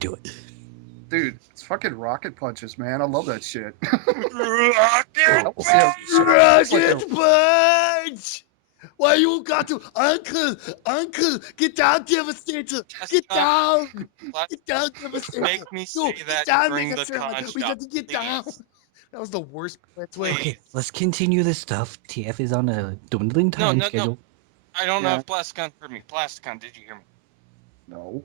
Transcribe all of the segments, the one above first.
Do it. Dude, it's fucking rocket punches, man. I love that shit. Rocket We'll see how it's like a, Rocket Punch! Why you got to, Uncle, get down, Devastator, get down, get down, Devastator. Make me No, say get that down, during the Megatron. We con got to get down. please. That was the worst. Let's Please. Okay, let's continue this stuff. TF is on a dwindling time No. schedule. I don't know Yeah. if Plasticon heard me. Plasticon, did you hear me? no.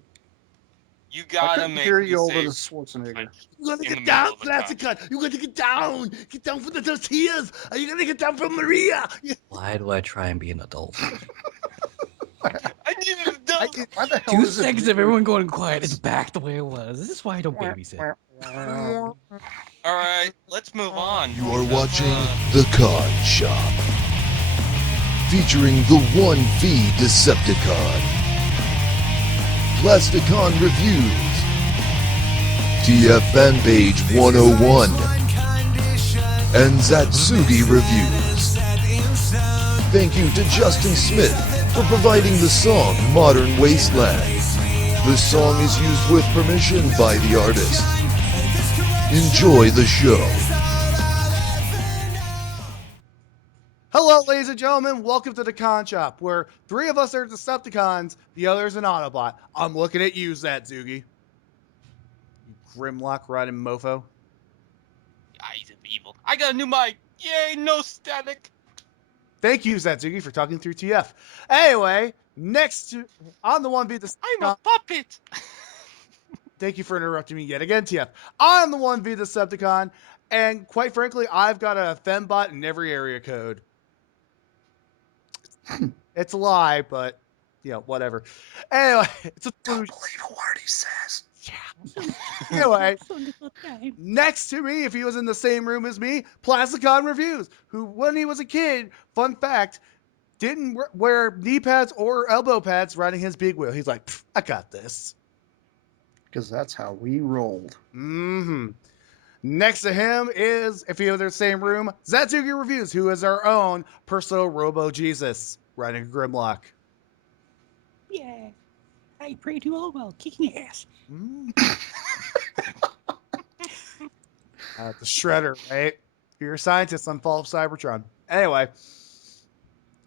You I gotta couldn't make hear me you over say the Schwarzenegger. You gotta in the get middle down, of a con. Plasticon. You gotta get down for the tortillas. Are you gonna get down from Maria? Why do I try and be an adult? I needed a dog. Why the hell 2 is it? seconds of everyone going quiet. It's back the way it was. This is why I don't babysit. All right, let's move on. You are watching The Con Shop, featuring the 1V Decepticon, Plasticon Reviews, TF Fanpage 101, and Zatsugi Reviews. Thank you to Justin Smith for providing the song Modern Wasteland. The song is used with permission by the artist. Enjoy the show. Hello, ladies and gentlemen. Welcome to the Con Shop, where 3 of us are Decepticons, the other's an Autobot. I'm looking at you, Zatsugi. You Grimlock riding mofo. Eyes of evil. I got a new mic. Yay, no static. Thank you, Zatsugi, for talking through TF. Anyway, next to I'm the one beat the I'm a puppet. Thank you for interrupting me yet again, TF. I'm the one v Decepticon, and quite frankly, I've got a fembot in every area code. It's a lie, but whatever. Anyway, it's a Don't believe a word he says. Anyway, next to me, if he was in the same room as me, Plasticon Reviews, who when he was a kid, fun fact, didn't wear knee pads or elbow pads riding his big wheel. He's like, I got this. Because that's how we rolled. Mm-hmm. Next to him is, if he was in the same room, Zatsugi Reviews, who is our own personal Robo Jesus, riding a Grimlock. Yeah. I pray to all while kicking ass. The Shredder, right? You're a scientist on Fall of Cybertron. Anyway.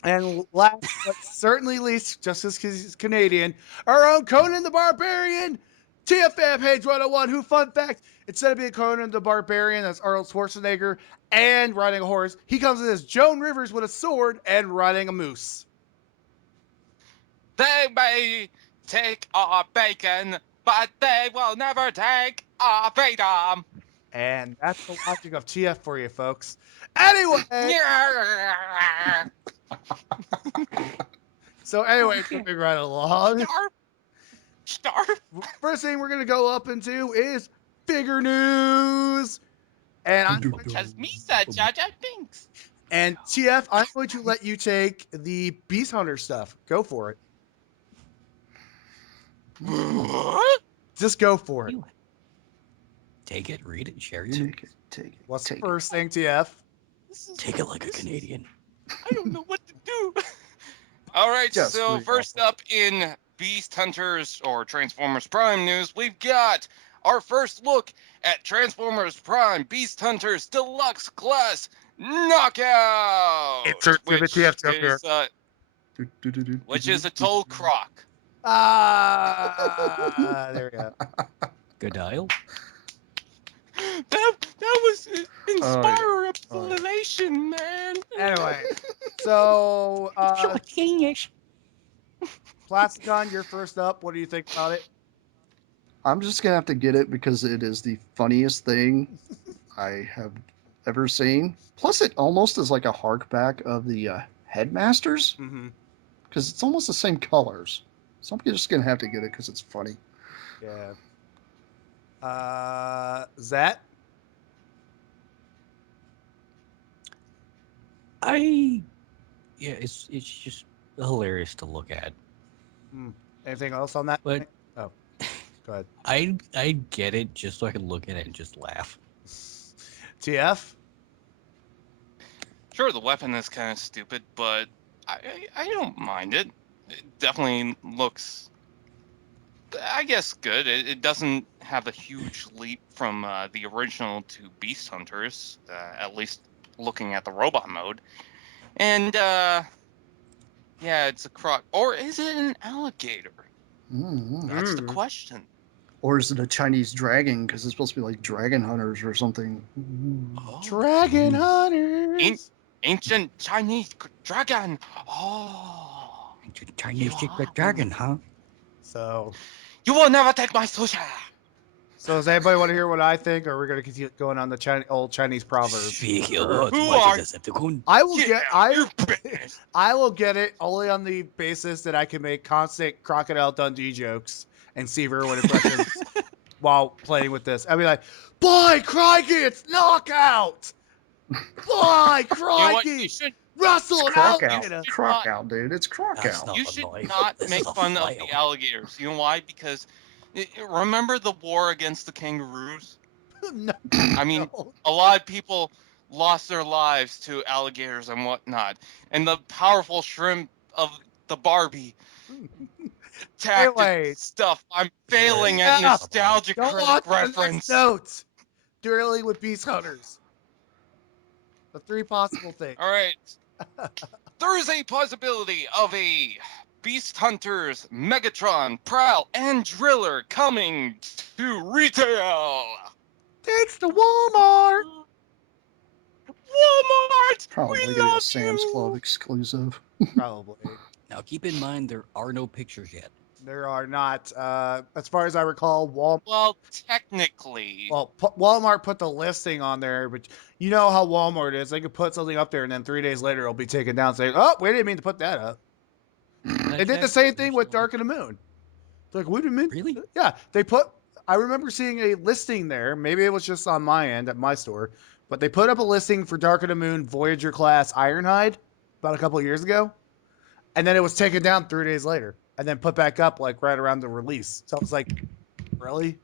And last but certainly least, just as he's Canadian, our own Conan the Barbarian, TFM Page 101, who, fun fact, instead of being Conan the Barbarian, that's Arnold Schwarzenegger, and riding a horse, he comes in as Joan Rivers with a sword and riding a moose. They may take our bacon, but they will never take our freedom. And that's the logic of TF for you, folks. Anyway, moving right along. Starve. First thing we're going to go up into is figure news. And Because me such Jar Jar Binks. And TF, I'm going to let you take the Beast Hunter stuff. Go for it. What? Just go for it. Take it, read it, share your news. Take it. What's the take first thing, TF? Take it like a Canadian. I don't know what to do. All right, Just so read first up in Beast Hunters or Transformers Prime news, we've got our first look at Transformers Prime Beast Hunters Deluxe Class Knockout, which is a toll croc. There we go. Good dial. That was inspiration, man. Anyway, so Plasticon, you're first up. What do you think about it? I'm just going to have to get it because it is the funniest thing I have ever seen. Plus, it almost is like a hark back of the Headmasters. Mm-hmm. Because it's almost the same colors. So I'm just going to have to get it because it's funny. Yeah. Zat? It's just hilarious to look at. Anything else on that? But oh, go ahead. I get it just so I can look at it and just laugh. TF? Sure, the weapon is kind of stupid, but I don't mind it. It definitely looks, I guess, good. It doesn't have a huge leap from the original to Beast Hunters, at least looking at the robot mode. And yeah, it's a croc, or is it an alligator? Mm. That's the question. Or is it a Chinese dragon? Because it's supposed to be like dragon hunters or something. Oh. Dragon Hunters. Ancient Chinese dragon. Oh, Chinese you secret are. dragon, huh? So, You will never take my sushi. does anybody want to hear what I think, or are we going to continue going on the old Chinese proverb? Speak your Sure. words, Who mighty are- Decepticon. I will Yeah, get you're finished. I will get it only on the basis that I can make constant Crocodile Dundee jokes and Steve Irwin impressions while playing with this. I'd be like, "Boy, crikey, it's knockout! Boy, You know what? crikey, You should wrestle It's an croc out. alligator." Croc out, dude. It's croc That's out. not You a should knife. not This make is a fun of flail. the alligators. You know why? Because remember the war against the kangaroos? No, I mean, no. a lot of people lost their lives to alligators and whatnot. And the powerful shrimp of the Barbie tactic Anyway. stuff. I'm failing at Yeah. nostalgia Go on critic to the next reference. note. Dealing with beast hunters. The three possible things. All right. There is a possibility of a Beast Hunters, Megatron, Prowl, and Driller coming to retail. Thanks to Walmart. Walmart, Probably we gonna be love a Sam's you. Club exclusive. Probably. Now keep in mind there are no pictures yet. There are not, as far as I recall, Well, technically, Walmart put the listing on there, but you know how Walmart is. They could put something up there and then 3 days later it'll be taken down saying, "Oh, we didn't mean to put that up." They did the same thing with Dark of the Moon. It's like, we didn't mean. Really? Yeah, I remember seeing a listing there. Maybe it was just on my end at my store, but they put up a listing for Dark of the Moon Voyager class Ironhide about a couple of years ago, and then it was taken down 3 days later and then put back up like right around the release. So I was like, really?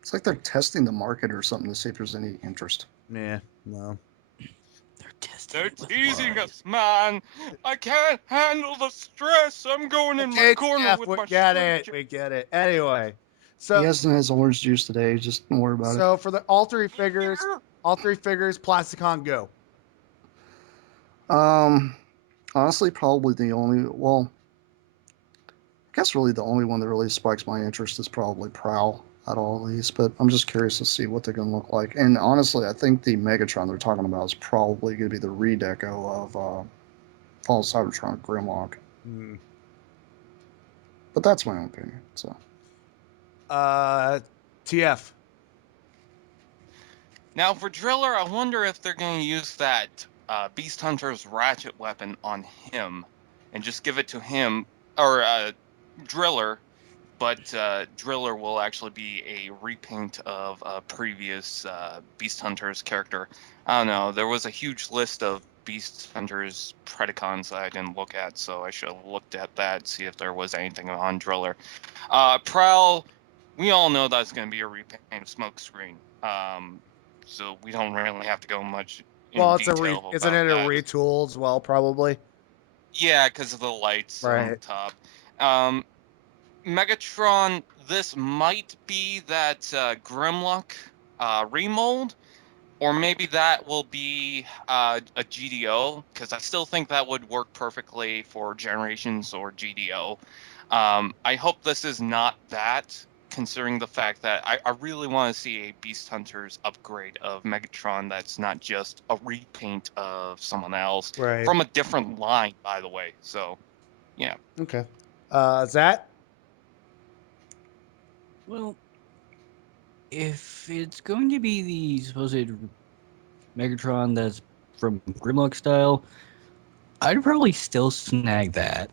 It's like they're testing the market or something to see if there's any interest. Yeah, no. They're testing. they're it with teasing lies. us, man. I can't handle the stress. I'm going in my corner Jeff, with we my get shrimp. it. We get it. Anyway, so He hasn't had his orange juice today. Just don't worry about so for the all three figures, Plasticon go. it. Honestly, probably the only. Well, I guess really the only one that really spikes my interest is probably Prowl at all of these. But I'm just curious to see what they're going to look like. And honestly, I think the Megatron they're talking about is probably going to be the redeco of Fall of Cybertron Grimlock. Hmm. But that's my own opinion. So TF. Now for Driller, I wonder if they're going to use that Beast Hunter's ratchet weapon on him and just give it to him, or Driller, but Driller will actually be a repaint of a previous Beast Hunter's character. I don't know, there was a huge list of Beast Hunter's Predacons that I didn't look at, so I should have looked at that, see if there was anything on Driller. Prowl, we all know that's going to be a repaint of Smokescreen. So we don't really have to go much in Well, it's detail isn't about it a that. retool as well? Probably. Yeah, because of the lights on Right. top. Megatron, this might be that Grimlock remold, or maybe that will be a GDO, because I still think that would work perfectly for Generations or GDO. I hope this is not that, considering the fact that I really want to see a Beast Hunters upgrade of Megatron that's not just a repaint of someone else Right. from a different line, by the way. So, yeah. Okay. Zat. Well, if it's going to be the supposed Megatron that's from Grimlock style, I'd probably still snag that.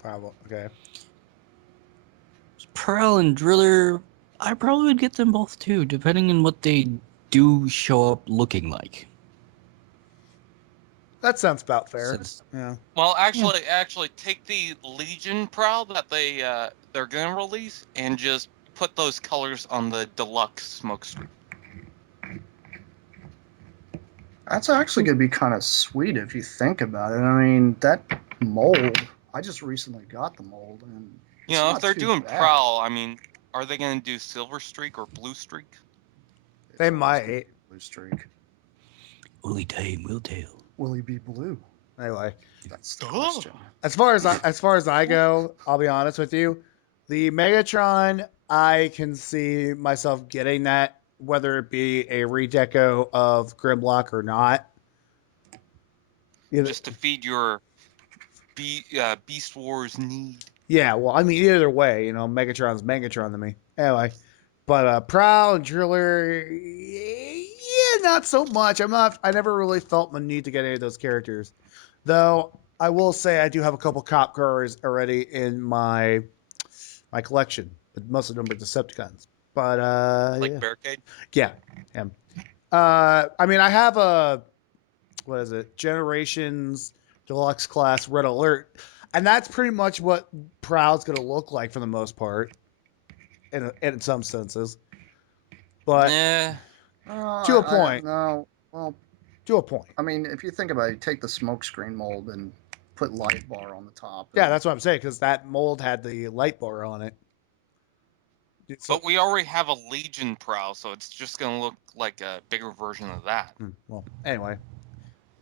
Probably. Okay. Prowl and Driller, I probably would get them both too, depending on what they do show up looking like. That sounds about fair. Since Yeah. Well, actually, take the Legion Prowl that they're gonna release and just put those colors on the Deluxe Smokescreen. that's actually going to be kind of sweet if you think about it. I mean, that mold. I just recently got the mold, and You it's know, if not they're too doing bad. Prowl, I mean, Are they going to do Silver Streak or Blue Streak? It's They always might. been Blue streak. Woolly Tame will tail. Will he be blue? Anyway, That's the Duh. question. as far as I go, I'll be honest with you. The Megatron, I can see myself getting that, whether it be a redeco of Grimlock or not. Just to feed your Beast Wars need. Yeah, well, I mean, either way, Megatron's Megatron to me. Anyway, but Prowl and Driller, yeah, not so much. I never really felt the need to get any of those characters, though. I will say I do have a couple cop cars already in my collection, but most of them are Decepticons. But Like yeah, Barricade? yeah. I mean, I have what is it? Generations Deluxe class Red Alert, and that's pretty much what Prowl's going to look like for the most part, in some senses. But Yeah. to a point. No. Well, To a point. I mean, if you think about it, you take the smokescreen mold and put light bar on the top. Yeah, that's what I'm saying, because that mold had the light bar on it. But we already have a Legion Prowl, so it's just going to look like a bigger version of that. Well, anyway.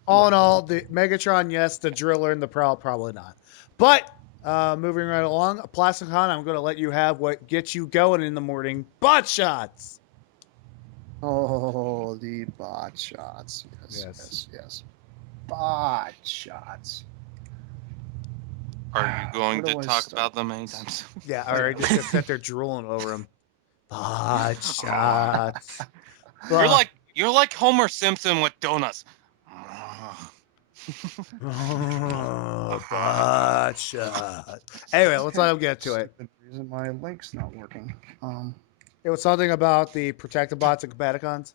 All in all, the Megatron, yes. The Driller and the Prowl, probably not. But moving right along, Plasticon, I'm going to let you have what gets you going in the morning. Botshots! Oh, the bot shots. Yes. Bot shots. Are you going Where to do I talk start? about them anytime soon? Yeah, all right. Just gonna sit there drooling over him. Botshots. You're like Homer Simpson with donuts. Botshot. Anyway, let's let him get to it. The reason my link's not working. It was something about the Protectobots and Combaticons.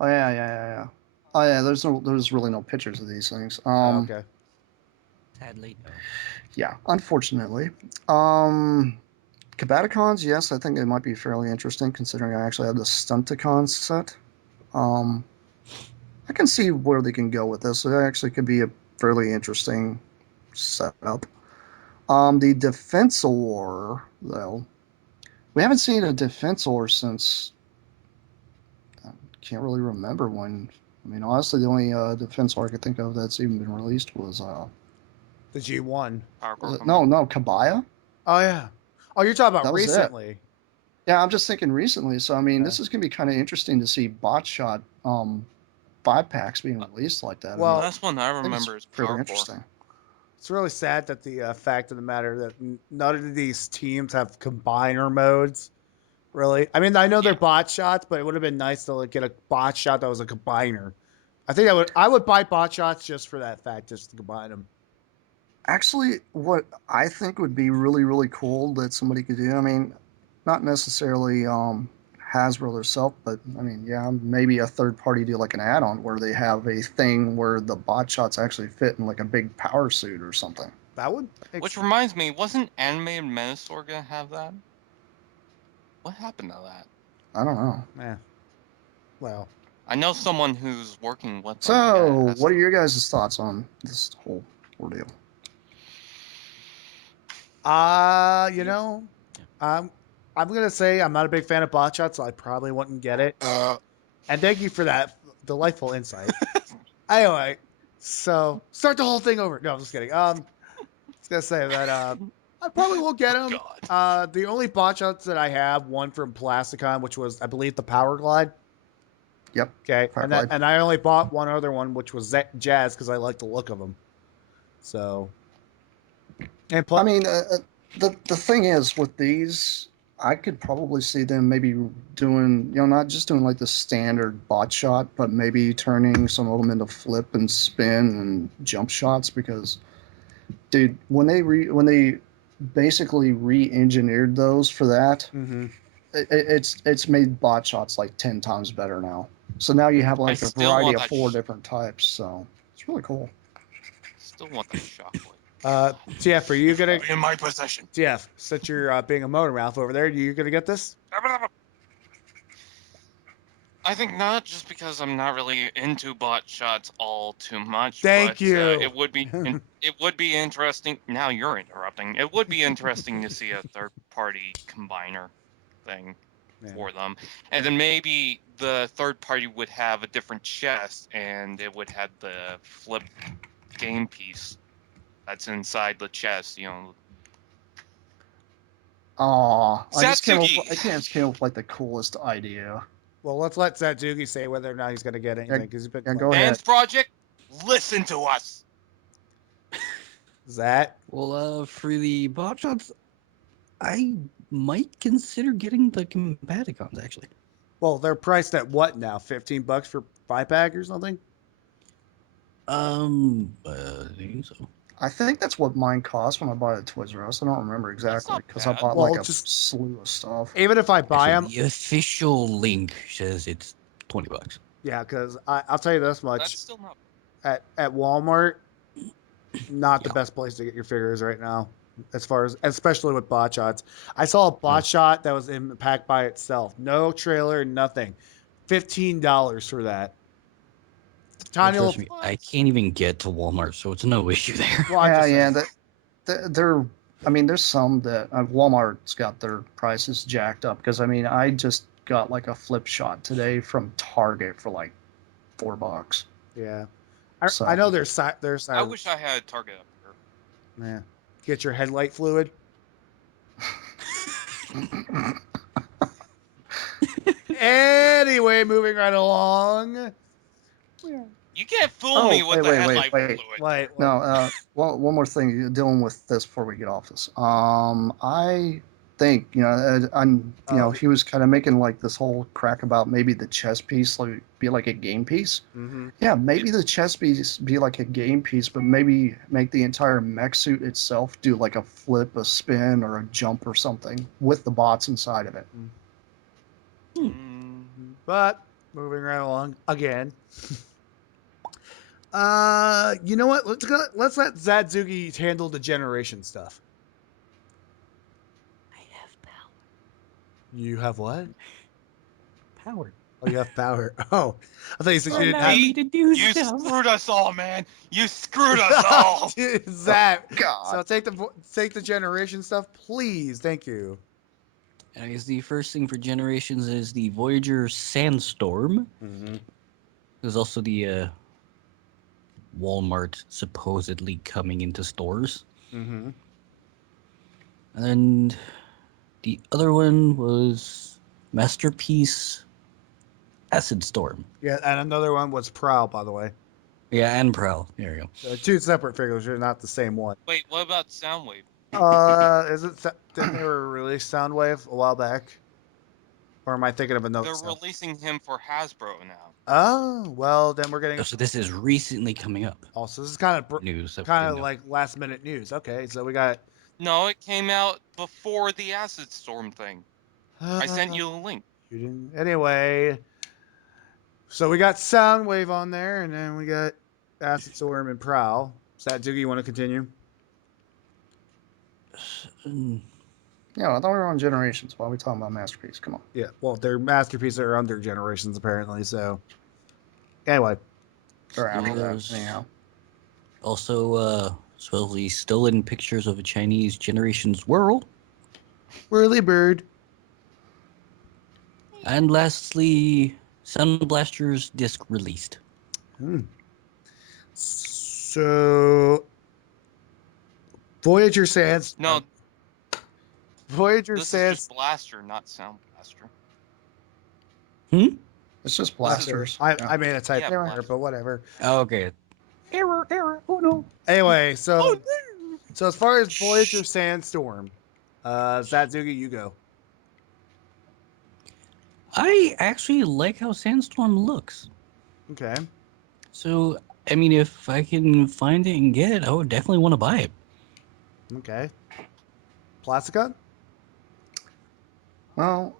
Oh yeah. Oh yeah. There's really no pictures of these things. Okay. Tad late though. Yeah, unfortunately. Combaticons, yes, I think they might be fairly interesting considering I actually have the Stunticons set. I can see where they can go with this. It actually could be a fairly interesting setup. The Defensor, though, we haven't seen a Defensor since I can't really remember when. I mean, honestly, the only Defensor I could think of that's even been released was The G1. Power Core no, Kabaya. Oh, yeah. Oh, you're talking about That was it. recently. Yeah, I'm just thinking recently. So I mean, Yeah. this is gonna be kind of interesting to see Botshot 5-packs being released like that. Well, The last one I I think it's remember is fairly Power Core. interesting. It's really sad that the fact of the matter that none of these teams have combiner modes. Really, I mean, I know they're bot shots, but it would have been nice to get a bot shot that was a combiner. I think I would buy bot shots just for that fact, just to combine them. Actually, what I think would be really, really cool that somebody could do, I mean, not necessarily Hasbro themselves, but I mean, yeah, maybe a third party do like an add-on where they have a thing where the bot shots actually fit in like a big power suit or something. That would. Which reminds me, wasn't Animated Menasor going to have that? What happened to that? I don't know. Yeah. Well, I know someone who's working with them. So, what are your guys' thoughts on this whole ordeal? I'm gonna say I'm not a big fan of bot shots, so I probably wouldn't get it. And thank you for that delightful insight. Anyway, so start the whole thing over. No, I'm just kidding. I was gonna say that I probably will get them. The only bot shots that I have, one from Plasticon, which was I believe the Power Glide. Yep. Okay, Power Glide. and I only bought one other one, which was Jazz, because I like the look of them. So, and I mean, the thing is with these, I could probably see them maybe doing, not just doing like the standard bot shot, but maybe turning some of them into flip and spin and jump shots. Because, dude, when they basically re-engineered those for that, it's made bot shots like 10 times better now. So now you have like a variety of 4 different types. So it's really cool. Still want the shockwave. Jeff, are you gonna In my possession. Jeff, since you're being a motor mouth over there, are you gonna get this? I think not, just because I'm not really into bot shots all too much. Thank but, you. It would be interesting. Now you're interrupting. It would be interesting to see a third-party combiner. thing Yeah. for them, and then maybe the third party would have a different chest, and it would have the flip game piece that's inside the chest. You know, Aw, I just came up. Satsuki! I just came up with like the coolest idea. Well, let's let Satsuki say whether or not he's going to get anything because he's been. Yeah, go ahead. Fans Project, listen to us. Zat? Well, for the Botshots, I might consider getting the Combaticons, actually. Well, they're priced at what now? $15 for 5-pack or something? I think so. I think that's what mine cost when I bought it at Toys R Us. I don't remember exactly not because I bad. bought Well, like a just- slew of stuff. Even if I buy them, Actually, the official link says it's $20. yeah, because I'll tell you this That's much: still not. at Walmart, not the Yeah. best place to get your figures right now. As far as, especially with Botshots, I saw a Botshot that was in pack by itself, no trailer, nothing, $15 for that. Tiny Trust little. me, I can't even get to Walmart, so it's no issue there. Well, I'm Yeah, just yeah. saying. They're. I mean, there's some that Walmart's got their prices jacked up because I mean, I just got like a flip shot today from Target for like $4. Yeah, So- I know there's. I wish I had Target up here. Yeah, get your headlight fluid. Anyway, moving right along. You can't fool Oh, me with wait, the wait, headlight wait. fluid. Wait, No, one more thing dealing with this before we get off this. I think he was kind of making like this whole crack about maybe the chess piece like be like a game piece. Mm-hmm. Yeah, maybe the chess piece be like a game piece, but maybe make the entire mech suit itself do like a flip, a spin, or a jump or something with the bots inside of it. But moving right along again. You know what? Let's let Zadzuki handle the generation stuff. I have power. You have what? Power. Oh, you have power. Oh, I thought you said you didn't Allow have. me to do You stuff. screwed us all, man. You screwed us all. Zat. God. So take the generation stuff, please. Thank you. And I guess the first thing for Generations is the Voyager Sandstorm. Mm-hmm. There's also the Walmart supposedly coming into stores. Mm-hmm. And then the other one was Masterpiece Acidstorm. Yeah, and another one was Prowl, by the way. Yeah, and Prowl. There you go. Two separate figures. They're not the same one. Wait, what about Soundwave? Didn't they release Soundwave a while back? Or am I thinking of another? They're releasing him for Hasbro now. Oh, well, then we're getting. So this is recently coming up. Also, this is kind of News. that we kind of know. like last minute news. Okay, so we got. No, it came out before the Acid Storm thing. I sent you a link. You didn't. Anyway, so we got Soundwave on there, and then we got Acidstorm and Prowl. Satsuki, you want to continue? Mm, Yeah, I thought we were on Generations. Why are we talking about Masterpiece? Come on. Yeah. Well, their masterpieces are under generations apparently. So, anyway, Or after that, Yes. anyhow. Also, supposedly still in pictures of a Chinese Generations Whirl. Whirly Bird. And lastly, Soundblaster's disc released. So, Voyager Sands. No, Voyager this is Sands. just Blaster, not Sound Blaster. It's just blasters. I Yeah. made a type Yeah, error, Blaster. but whatever. Oh, okay. Error. Oh no. Anyway, so as far as Voyager Sandstorm, Zatsugi, you go. I actually like how Sandstorm looks. Okay. So, I mean, if I can find it and get it, I would definitely want to buy it. Okay. Plastica? Well,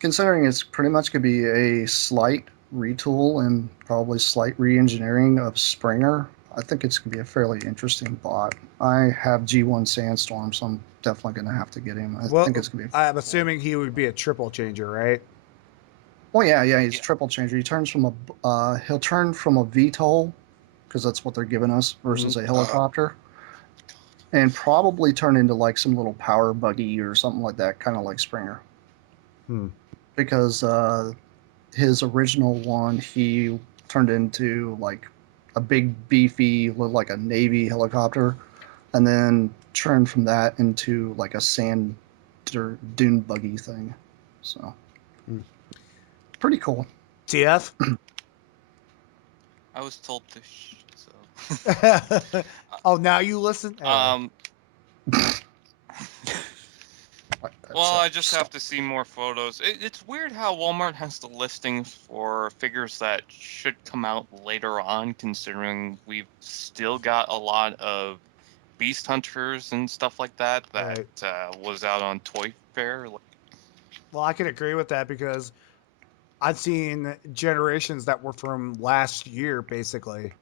considering it's pretty much going to be a slight retool and probably slight re-engineering of Springer, I think it's going to be a fairly interesting bot. I have G1 Sandstorm, so I'm definitely going to have to get him. I think it's going to be... I'm assuming he would be a triple changer, right? Oh yeah, he's Yeah. triple changer. He turns from he'll turn from a VTOL, because that's what they're giving us, versus a helicopter. and probably turn into like some little power buggy or something like that, kind of like Springer. Because his original one, he turned into like a big beefy, looked like a Navy helicopter, and then turned from that into like a sand dune buggy thing. So pretty cool. TF. I was told to so. Oh, now you listen. Anyway. Well, I just have to see more photos. It's weird how Walmart has the listings for figures that should come out later on, considering we've still got a lot of Beast Hunters and stuff like that was out on Toy Fair. Well, I can agree with that because I've seen generations that were from last year, basically,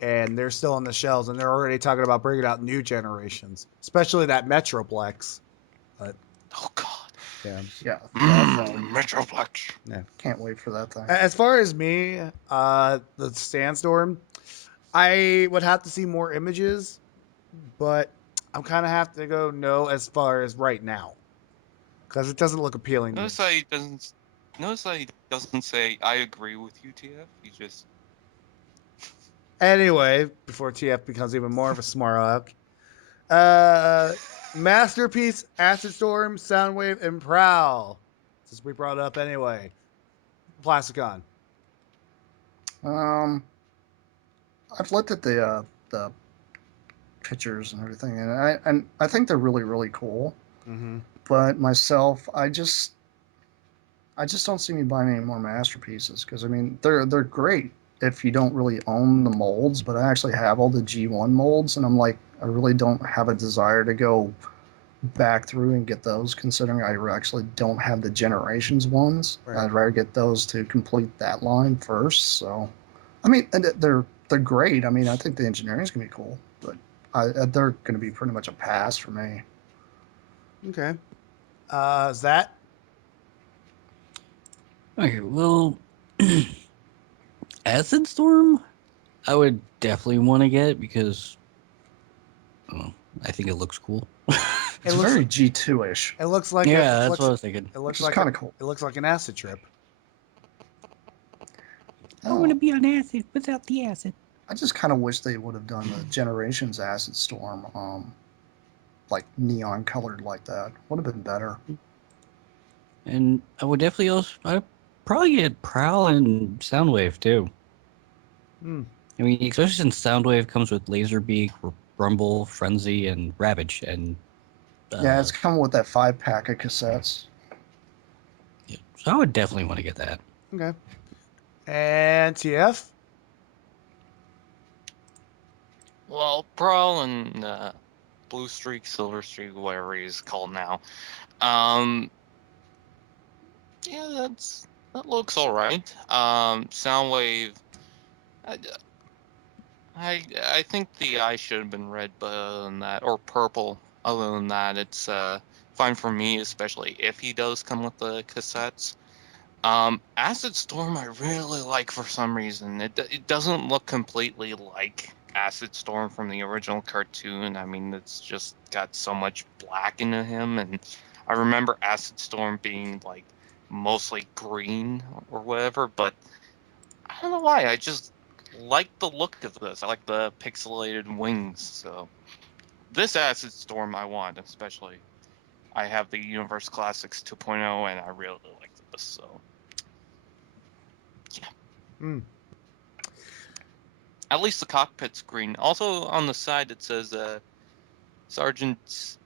and they're still on the shelves, and they're already talking about bringing out new generations, especially that Metroplex. But oh God, Yeah, Metroplex. Yeah, can't wait for that thing. as far as me, the Sandstorm, I would have to see more images, but I'm kind of have to go no as far as right now because it doesn't look appealing to me. Notice how he doesn't say I agree with you, TF. He just Anyway, before TF becomes even more of a smart Masterpiece, Acidstorm, Soundwave, and Prowl. Since we brought it up anyway. Plasticon. I've looked at the pictures and everything, and I think they're really really cool. Mm-hmm. But myself, I just don't see me buying any more masterpieces because I mean they're great if you don't really own the molds, but I actually have all the G1 molds, and I'm like I really don't have a desire to go back through and get those, considering I actually don't have the Generations ones. Right. I'd rather get those to complete that line first. So, I mean, and they're great. I mean, I think the engineering's gonna be cool, but they're gonna be pretty much a pass for me. Okay. Is that? Okay, well, Acid Storm, I would definitely want to get because well, I think it looks cool. It's looks very like- G2-ish. It looks like Yeah, it that's looks, what I was thinking. It looks Which is like kinda cool. It looks like an acid trip. I want to be on acid without the acid. I just kind of wish they would have done the Generations Acid Storm, like neon colored like that. Would have been better. And I would definitely also, I'd probably get Prowl and Soundwave too. Hmm. I mean, especially since Soundwave comes with Laserbeak, Rumble, Frenzy, and Ravage, and Yeah, it's coming with that 5-pack of cassettes. yeah, so I would definitely want to get that. Okay. And TF? well, Prowl and Blue Streak, Silver Streak, whatever he's called now. Yeah, that looks all right. Soundwave. I think the eye should have been red, but other than that, or purple. Other than that, it's fine for me, especially if he does come with the cassettes. Acid Storm, I really like for some reason. It doesn't look completely like Acid Storm from the original cartoon. I mean, it's just got so much black into him, and I remember Acid Storm being like mostly green or whatever, but I don't know why. I just like the look of this. I like the pixelated wings. So this Acid Storm I want, especially. I have the Universe Classics 2.0, and I really like this. So yeah, Hmm. at least the cockpit's green. Also on the side it says Sergeant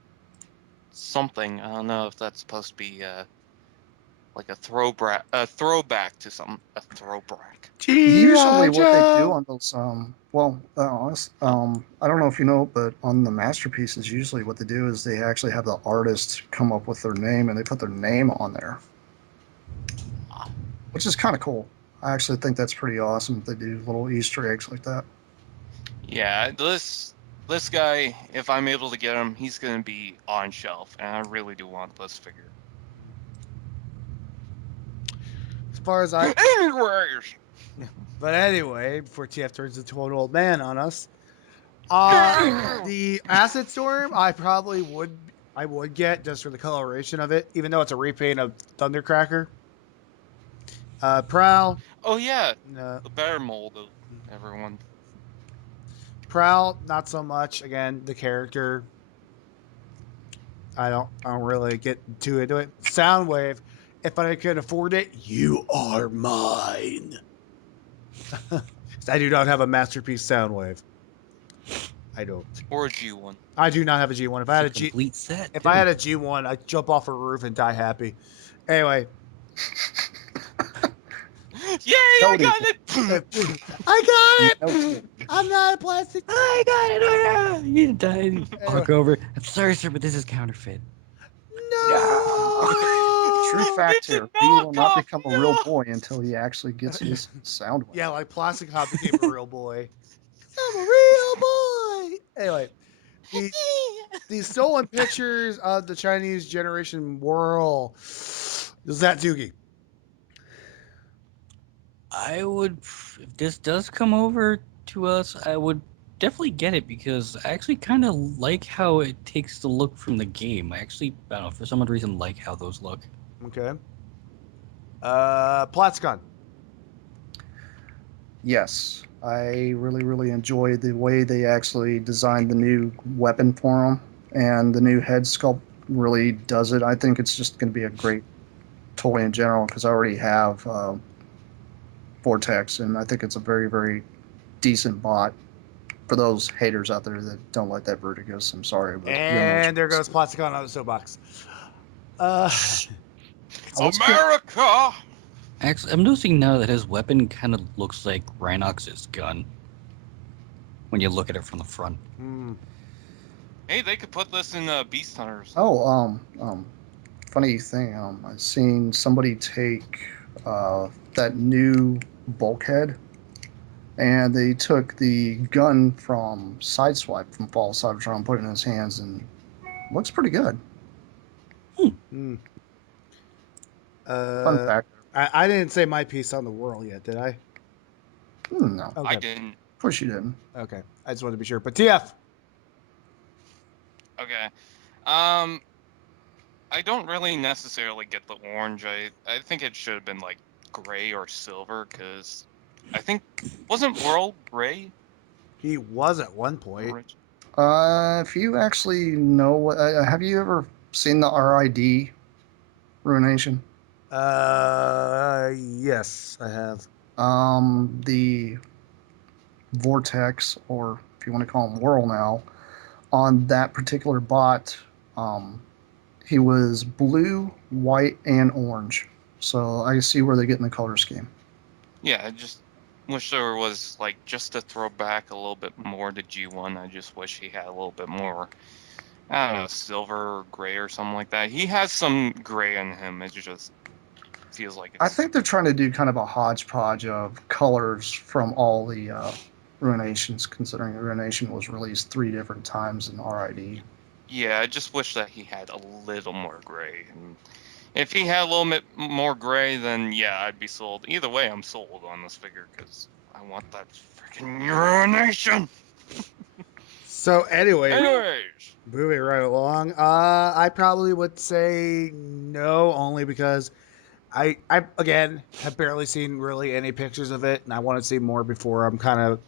something. I don't know if that's supposed to be like a throwback to something. A throwback. Usually, what they do on those, I don't know if you know, but on the masterpieces, usually what they do is they actually have the artist come up with their name and they put their name on there, which is kind of cool. I actually think that's pretty awesome. They do little Easter eggs like that. Yeah, this guy, if I'm able to get him, he's gonna be on shelf, and I really do want this figure. As far as I. Anyways. But anyway, before TF turns into an old man on us, The Acidstorm, I would get just for the coloration of it, even though it's a repaint of Thundercracker. Prowl, Oh yeah, uh, the better mold of everyone. Prowl, not so much. Again, the character, I don't really get too into it. Soundwave, if I could afford it, you are mine. I do not have a masterpiece Soundwave. I don't. Or a G1. I do not have a G1. If I had a It's a G, complete set. if too. I had a G1, I'd jump off a roof and die happy. Anyway, Yay, I Noted. got it! I got it. Noted. I'm not a plastic. I got it. Oh, yeah. You died. Anyway. Walk over. I'm sorry, sir, but this is counterfeit. No. True fact It's a here, he will not knockoff, become a real no. boy until he actually gets his sound wave. Yeah, like Plastic Hop became a real boy. I'm a real boy. Anyway, the stolen pictures of the Chinese generation Whirl. Zatsugi. I would, if this does come over to us, I would definitely get it because I actually kind of like how it takes the look from the game. I don't know, for some odd reason, like how those look. Okay. Plasticon. Yes, I really enjoyed the way they actually designed the new weapon for him, and the new head sculpt really does it. I think it's just going to be a great toy in general because I already have Vortex, and I think it's a very decent bot. For those haters out there that don't like that Vertigus, I'm sorry, but And there goes Plasticon on the soapbox. Uh, was cur- America! Actually, I'm noticing now that his weapon kind of looks like Rhinox's gun when you look at it from the front. Hey, they could put this in Beast Hunters. Oh, funny thing, I seen somebody take that new bulkhead, and they took the gun from Sideswipe from Fall of Cybertron, put it in his hands, and looks pretty good. Fun fact. I didn't say my piece on the Whirl yet, did I? No, Okay. I didn't. of course you didn't. Okay. I just wanted to be sure. But TF. Okay. I don't really necessarily get the orange. I think it should have been like gray or silver because I think wasn't Whirl gray? He was at one point. If you actually know what, have you ever seen the RID Ruination? Yes, I have. The Vortex, or if you want to call him Whirl now, on that particular bot, he was blue, white, and orange. So I see where they're getting the color scheme. Yeah, I just wish there was like just to throw back a little bit more to G1. I just wish he had a little bit more, I don't know, silver or gray or something like that. He has some gray in him. It just feels like it's... I think they're trying to do kind of a hodgepodge of colors from all the Ruinations, considering Ruination was released 3 different times in RID. Yeah, I just wish that he had a little more gray. And if he had a little bit more gray, then yeah, I'd be sold. Either way, I'm sold on this figure because I want that freaking Ruination. So anyway, Anyways, moving right along. I probably would say no, only because I again have barely seen really any pictures of it, and I want to see more before I'm kind of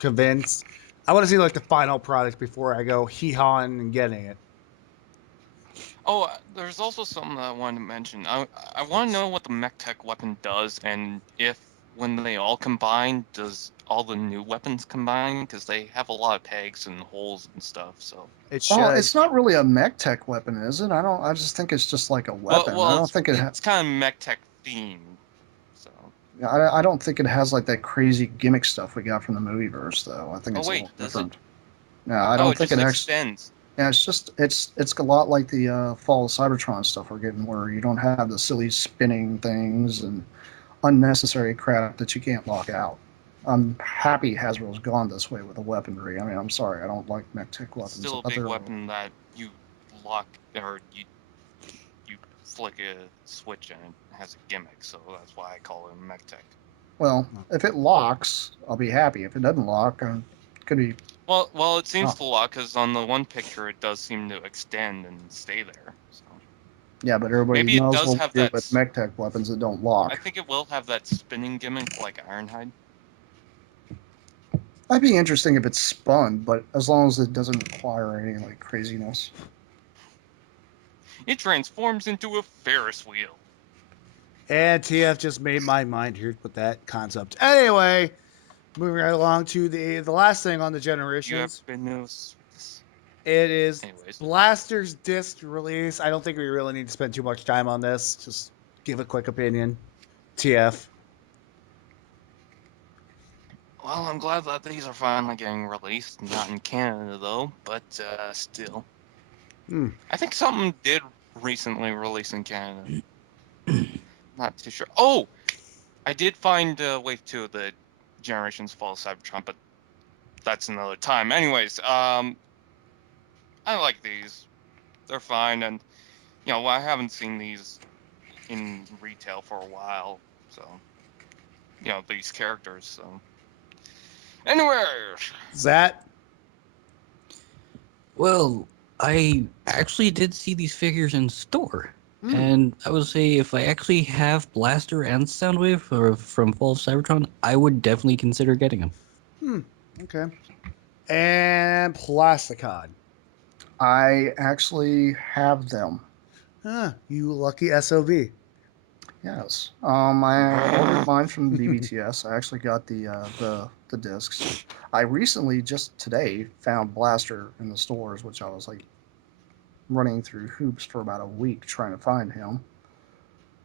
convinced. I want to see like the final product before I go hee-hawing and getting it. oh, there's also something that I wanted to mention. I want to know what the mech tech weapon does, and if when they all combine, does all the new weapons combine? Because they have a lot of pegs and holes and stuff. So It should. Oh, it's not really a mech tech weapon, is it? I just think it's just like a weapon. I don't think it's kind of mech tech themed. So. I don't think it has like that crazy gimmick stuff we got from the movieverse, though. I think it's a little different. No, I don't think it actually extends. Yeah, it's a lot like the Fall of Cybertron stuff we're getting, where you don't have the silly spinning things and unnecessary crap that you can't lock out. I'm happy Hasbro's gone this way with the weaponry. I mean, I'm sorry, I don't like mech tech weapons. Still a big weapon that you lock or you flick a switch and it has a gimmick, so that's why I call it mech tech. Well, if it locks, I'll be happy. If it doesn't lock, I'm could be. Well, it seems Oh. to lock because on the one picture it does seem to extend and stay there. So Yeah, but everybody maybe it knows does what have we do that. with mech tech weapons that don't I lock. think it will have that spinning gimmick like Ironhide. That'd be interesting if it's spun, but as long as it doesn't require any like craziness. It transforms into a Ferris wheel. And TF just made my mind here with that concept. Anyway, moving right along to the last thing on the You have generations. been no. It is Anyways, Blaster's disc release. I don't think we really need to spend too much time on this. Just give a quick opinion. TF. well, I'm glad that these are finally getting released. Not in Canada though, but still. I think something did recently release in Canada. Not too sure. Oh, I did find Wave 2 of the Generations Fall of Cybertron, but that's another time. Anyways, I like these. They're fine, and I haven't seen these in retail for a while, so these characters. So, anyway, Zat. Well, I actually did see these figures in store. And I would say if I actually have Blaster and Soundwave from Fall of Cybertron, I would definitely consider getting them. Okay. And Plasticon. I actually have them. You lucky SOB. Yes. I ordered mine from BBTS. I actually got the discs. I recently, just today, found Blaster in the stores, which I was like running through hoops for about a week trying to find him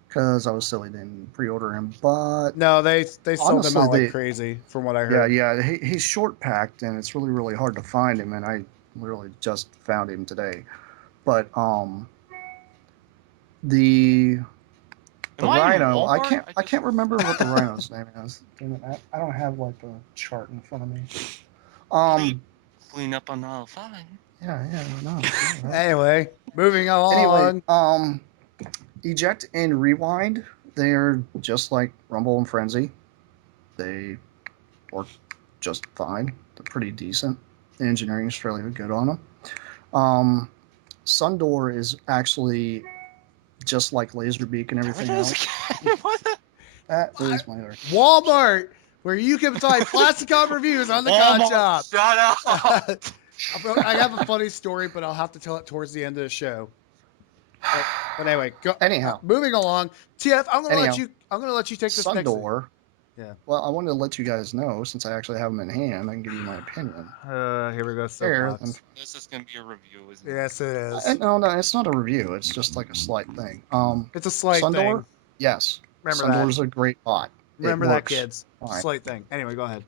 because I was silly didn't pre-order him. But No, they sold honestly, them out like crazy, from what I heard. yeah, he's short packed and it's really hard to find him. And I literally just found him today. But the am I in rhino, Walmart? I can't remember what the rhino's name is. Damn it, I don't have like the chart in front of me. Clean up on aisle 5. Yeah, no. Anyway, moving Anyway, along. Eject and Rewind, they're just like Rumble and Frenzy. They work just fine. They're pretty decent. The engineering is fairly good on them. Sundor is actually just like Laserbeak and everything else. What? That is my other. Walmart, where you can find Plasticon reviews on the con shop. Shut up. I have a funny story, but I'll have to tell it towards the end of the show. But anyway, Anyhow, moving along. TF, I'm gonna Anyhow, let you take this next thing. Sundor. Yeah. Well, I wanted to let you guys know since I actually have them in hand. I can give you my opinion. Here we go. There, This is gonna be a review, isn't it? Yes, it is. no, it's not a review. It's just like a slight thing. It's a slight Sundor, thing. yes. Remember Sundor's that. a great bot. Remember that, kids. Fine. Slight thing. Anyway, go ahead.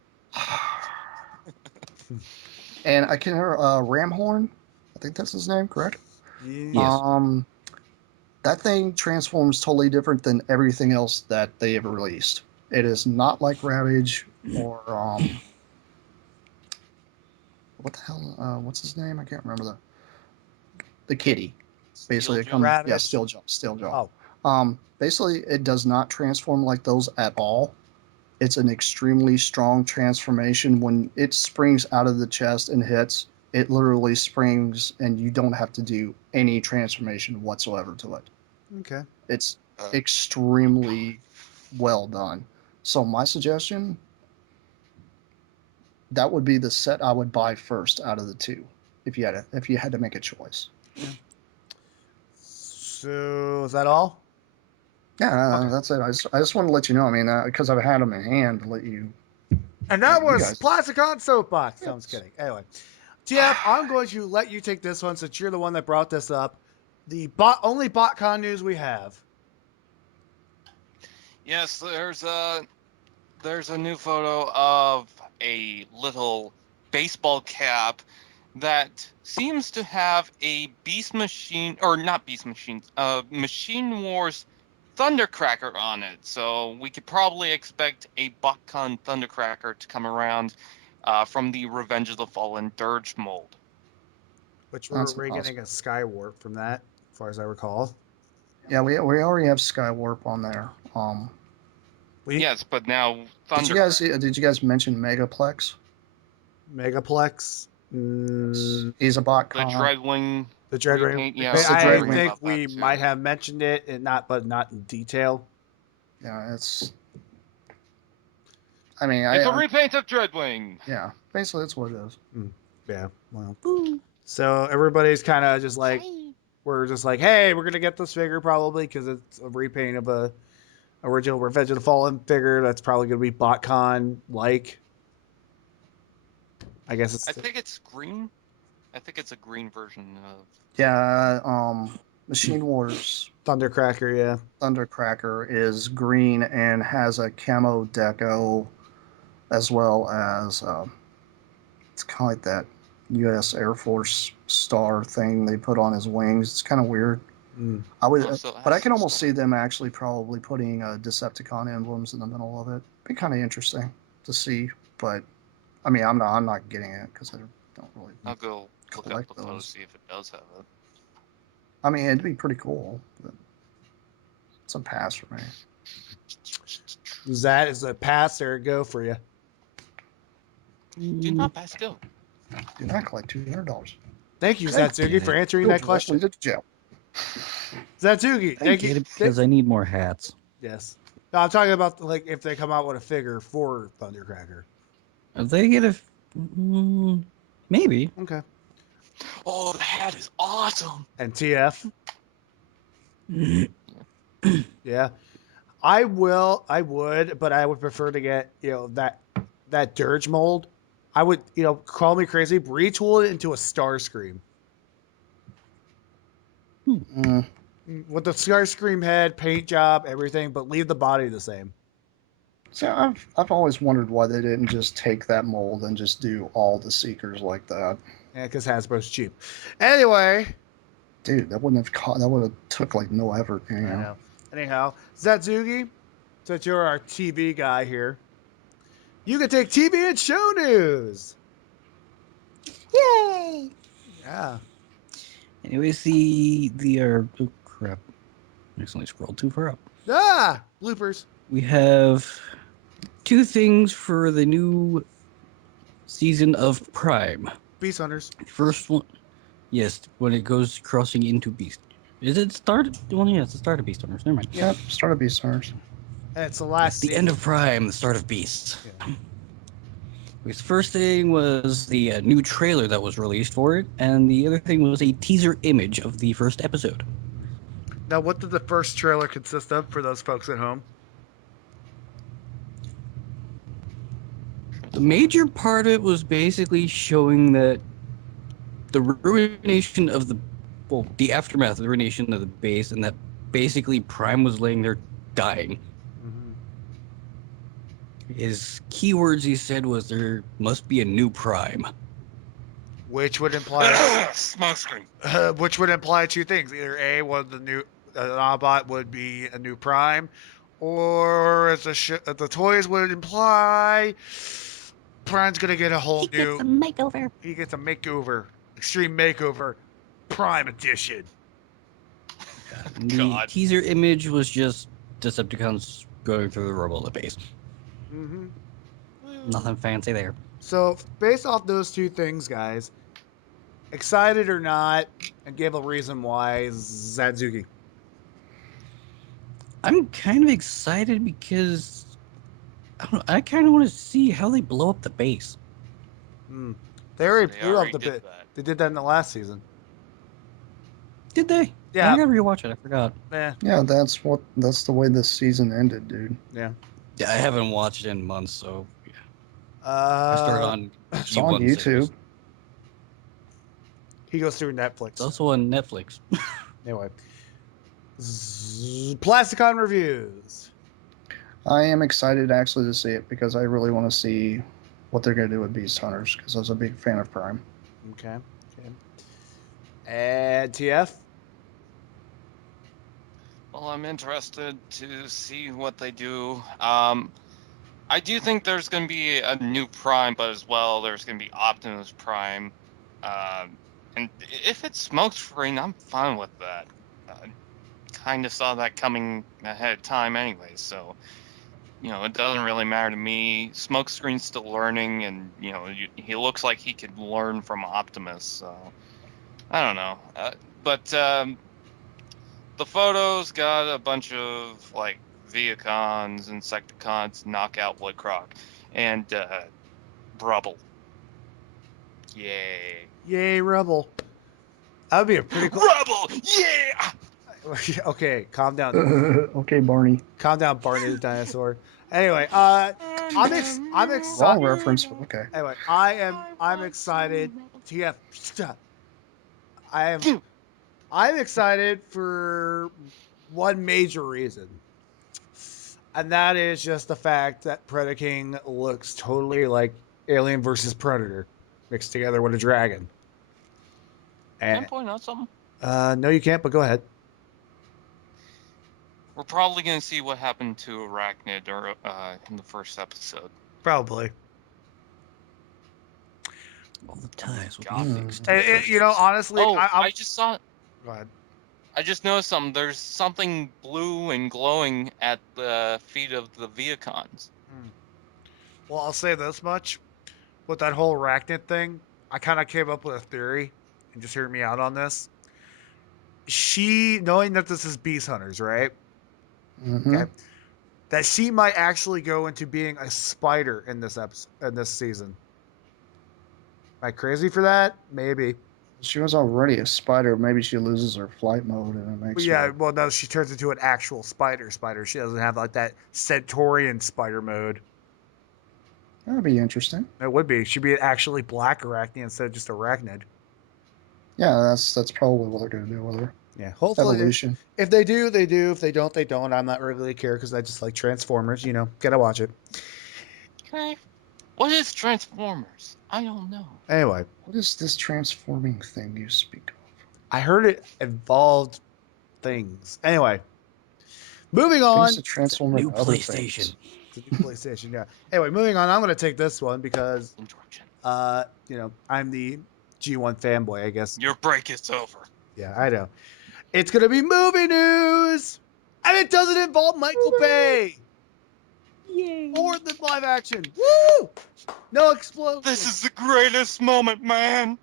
And I can hear Ramhorn. I think that's his name, correct? Yes. That thing transforms totally different than everything else that they ever released. It is not like Ravage or what the hell? What's his name? I can't remember the kitty. Basically, it comes. Yeah, Steeljaw. Oh. Basically, it does not transform like those at all. It's an extremely strong transformation. When it springs out of the chest and hits, it literally springs, and you don't have to do any transformation whatsoever to it. Okay. It's extremely well done. So my suggestion, that would be the set I would buy first out of the two, if you had to make a choice. Yeah. So is that all? Yeah, Okay. that's it. I just want to let you know. I mean, because I've had them in hand to let you. And that You was guys- Plasticon Soapbox. No, I'm Yes. just kidding. Anyway, TF, I'm going to let you take this one since you're the one that brought this up. The only Botcon news we have. Yes, there's a new photo of a little baseball cap that seems to have a Beast Machine, or not Beast Machines, Machine Wars Thundercracker on it. So we could probably expect a Botcon Thundercracker to come around from the Revenge of the Fallen Dirge mold. Which That's we're getting a Skywarp from that, as far as I recall. Yeah, we already have Skywarp on there. Yes, but now Did you guys mention Megaplex? Megaplex. He's a The Botcon. Dreadwing. The Dread Ring. repaint, yeah, It's the I Dread think Ring. about we that, too. might have mentioned it, and not in detail. Yeah, it's. I mean, It's a repaint of Dreadwing. yeah, basically that's what it is. Yeah. Well. So everybody's kind of just like, we're just like, hey, we're gonna get this figure probably because it's a repaint of a original Revenge of the Fallen figure. That's probably gonna be Botcon like. I guess it's. I think it's green. I think it's a green version of. Yeah, Machine Wars Thundercracker, yeah. Thundercracker is green and has a camo deco, as well as it's kind of like that U.S. Air Force star thing they put on his wings. It's kind of weird. I would, Oh, so but I can almost Acidstorm. see them actually probably putting Decepticon emblems in the middle of it. Be kind of interesting to see, but I mean, I'm not getting it because I don't really. I'll go look up collect the photo, those. see if it does have it. I mean, it'd be pretty cool. But it's a pass for me. That is a pass. There it go for you. Do not pass go. Do not collect $200. Thank you, I Zatsugi, get for it. answering Go that question. directly to jail. Zatsugi, I thank get you. it because I need more hats. Yes. No, I'm talking about like if they come out with a figure for Thundercracker. If they get a, maybe. Okay. Oh, the hat is awesome. And TF. Yeah. I would, but I would prefer to get, that Dirge mold. I would, call me crazy, retool it into a Starscream. Mm, With the Starscream head, paint job, everything, but leave the body the same. so I've always wondered why they didn't just take that mold and just do all the Seekers like that. Yeah, because Hasbro's cheap. Anyway. Dude, that wouldn't have that would have took like no effort. You know? I know. Anyhow, Zatsugi, since you're our TV guy here, you can take TV and show news. Yay! Yeah. Anyways, oh crap. I accidentally scrolled too far up. Bloopers. We have two things for the new season of Prime. Beast Hunters. First one, yes, when it goes crossing into Beast. Is it started? Well, yeah, it's the start of Beast Hunters. Never mind. Yep, start of Beast Hunters. And it's the It's last the end of Prime, the start of Beast. Yeah. The first thing was the new trailer that was released for it, and the other thing was a teaser image of the first episode. Now, what did the first trailer consist of for those folks at home? The major part of it was basically showing that the ruination of the aftermath of the ruination of the base, and that basically Prime was laying there dying. His keywords he said was there must be a new Prime. Which would imply Smokescreen. which would imply two things. Either A, one of the new Autobot would be a new Prime, or as the toys would imply, Prime's gonna get a whole new. Gets a makeover. He gets a makeover, extreme makeover, Prime edition. The God. teaser image was just Decepticons going through the rubble of the base. Mm-hmm. Nothing fancy there. So, based off those two things, guys, excited or not, and give a reason why, Zatsugi. I'm kind of excited because I kind of want to see how they blow up the base. They already They blew up already the did bit. that. They did that in the last season. Did they? Yeah. I gotta rewatch it. I forgot. Yeah, that's the way this season ended, dude. Yeah. Yeah, I haven't watched it in months, so I I started on It's G1 on YouTube. series. He goes through Netflix. It's also on Netflix. Anyway. Plasticon reviews. I am excited actually to see it because I really want to see what they're going to do with Beast Hunters because I was a big fan of Prime. Okay. And TF? Well, I'm interested to see what they do. I do think there's going to be a new Prime, but as well, there's going to be Optimus Prime. And if it's Smokescreen, I'm fine with that. Kind of saw that coming ahead of time anyway, so it doesn't really matter to me. Smokescreen's still learning, and he looks like he could learn from Optimus. So I don't know, but the photos got a bunch of like Viacons, Insecticons, Knockout, Woodcrock, and Brubble. Yay! Yay, Rebel. That would be a pretty cool. Rubble! Yeah! Okay, calm down. Okay, Barney. Calm down, Barney the dinosaur. Anyway, I'm Wrong excited. reference, but okay. Anyway, I'm excited. TF, stop. I'm excited for one major reason. And that is just the fact that Predaking looks totally like Alien versus Predator mixed together with a dragon. Can I And point out something? no, you can't, but go ahead. We're probably going to see what happened to Arachnid in the first episode. Probably. All the times will God. be fixed. Honestly, Oh, I'm. I just saw. Go ahead. I just noticed something. There's something blue and glowing at the feet of the Viacons. Well, I'll say this much. With that whole Arachnid thing, I kind of came up with a theory, and just hear me out on this. Knowing that this is Beast Hunters, right? Mm-hmm. Okay. That she might actually go into being a spider in this episode, in this season. Am I crazy for that? Maybe. She was already a spider. Maybe she loses her flight mode and it makes But yeah, her... well, no, she turns into an actual spider. She doesn't have like that Centaurian spider mode. That would be interesting. It would be. She'd be an actually black arachnid instead of just arachnid. Yeah, that's probably what they're going to do with her. Yeah, hopefully. Evolution. If they do, they do. If they don't, they don't. I'm not really care because I just like Transformers. Gotta watch it. Okay. What is Transformers? I don't know. Anyway, What is this transforming thing you speak of? I heard it involved things. Anyway, moving on. Things to transform New into other PlayStation. things. To the PlayStation, yeah. Anyway, moving on. I'm going to take this one because, Interruption. I'm the G1 fanboy, I guess. Your break is over. Yeah, I know. It's going to be movie news, and it doesn't involve Michael Bay. Yay. More than live action. Woo! No explosions. This is the greatest moment, man.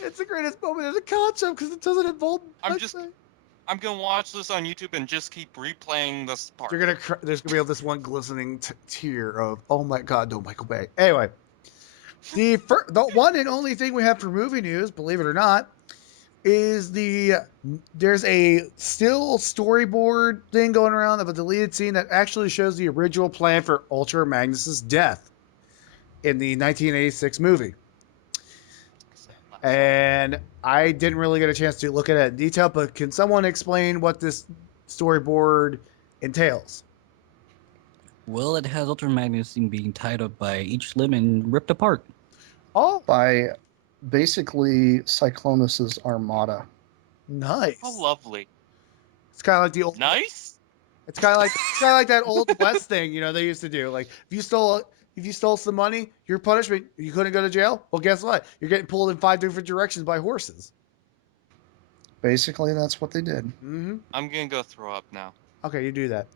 It's the greatest moment in the concept because it doesn't involve. I'm Michael just- Bay. I'm gonna watch this on YouTube and just keep replaying this part. You're gonna. There's gonna be this one glistening tear of, oh my god, no Michael Bay. Anyway, the one and only thing we have for movie news, believe it or not, is there's a still storyboard thing going around of a deleted scene that actually shows the original plan for Ultra Magnus's death in the 1986 movie. And I didn't really get a chance to look at it in detail, but can someone explain what this storyboard entails? Well, it has Ultra Magnus being tied up by each limb and ripped apart. Oh, By basically Cyclonus's armada. nice. How lovely. It's kind of like the old. Nice. It's kind of like that old West thing, they used to do. Like if you stole some money, your punishment, you couldn't go to jail. Well, guess what? You're getting pulled in 5 different directions by horses. Basically, that's what they did. Mm-hmm. I'm gonna go throw up now. Okay, you do that.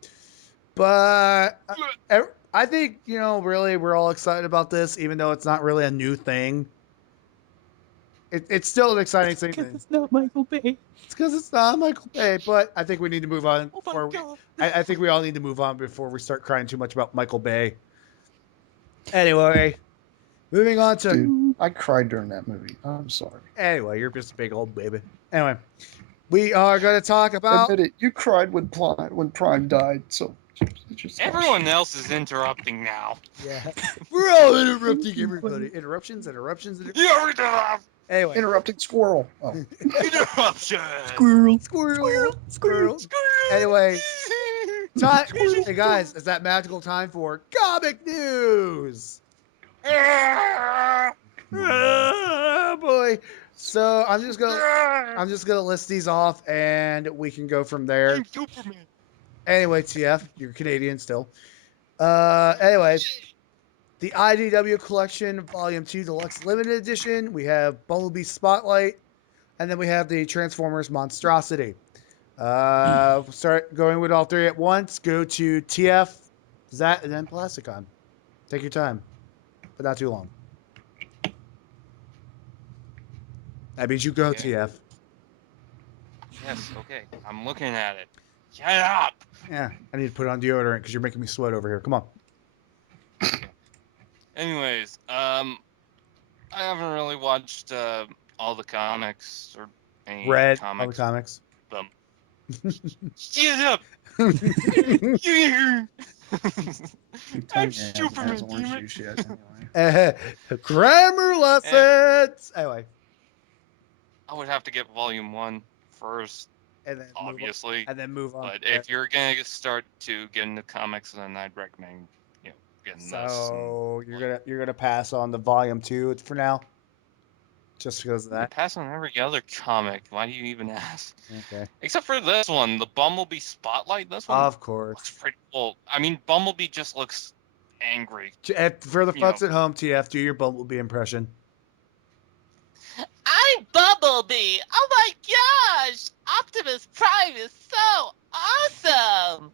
But I think, really we're all excited about this, even though it's not really a new thing. It's still an exciting thing. It's not Michael Bay. It's because it's not Michael Bay, but I think we need to move on. Oh my god. I think we all need to move on before we start crying too much about Michael Bay. Anyway, moving on to... Dude, I cried during that movie. I'm sorry. Anyway, you're just a big old baby. Anyway, we are going to talk about... Admit it, you cried when Prime died, so... Everyone else is interrupting now. Yeah. We're all interrupting everybody. Interruptions. You're interrupt. Anyway. Interrupting squirrel. Oh. Interruption. Squirrel. Anyway, hey guys, it's that magical time for comic news. Oh boy. So I'm just gonna list these off and we can go from there. I'm Superman. Anyway, TF, you're Canadian still. Anyway, the IDW Collection Volume 2 Deluxe Limited Edition. We have Bumblebee Spotlight, and then we have the Transformers Monstrosity. Start going with all three at once. Go to TF That and then Plasticon. Take your time, but not too long. That means you go, Okay. TF. Yes, okay. I'm looking at it. Shut up! Yeah, I need to put on deodorant because you're making me sweat over here. Come on. Anyways, I haven't really watched all the comics or any Read all the comics. comics. Shut up! I'm Superman, Has orange damn it. juice yet, anyway. Grammar lessons. Anyway, I would have to get volume 1 first, and then obviously. move on. But if you're gonna start to get into comics, then I'd recommend, getting this. So you're gonna pass on the volume 2 for now, just because of I that. pass on every other comic. Why do you even ask? Okay. Except for this one, the Bumblebee Spotlight. This one Of looks course. pretty cool. I mean, Bumblebee just looks angry. For the You folks know. at home, TF, do your Bumblebee impression. I'm Bumblebee! Oh my gosh! Optimus Prime is so awesome!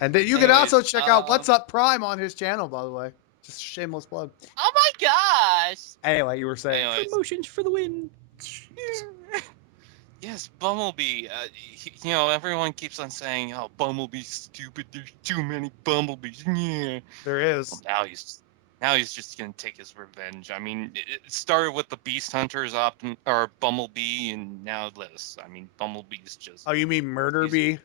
And then you can Anyways, also check out What's Up Prime on his channel, by the way. Just a shameless plug. Oh my gosh! Anyway, you were saying. Anyways, Promotions for the win. yes, Bumblebee. Everyone keeps on saying, "Oh, Bumblebee's stupid. There's too many Bumblebees." Yeah. There is. Well, now he's just gonna take his revenge. I mean, it started with the Beast Hunters or Bumblebee, and now this. I mean, Bumblebee's just Oh, you mean Murder Bee?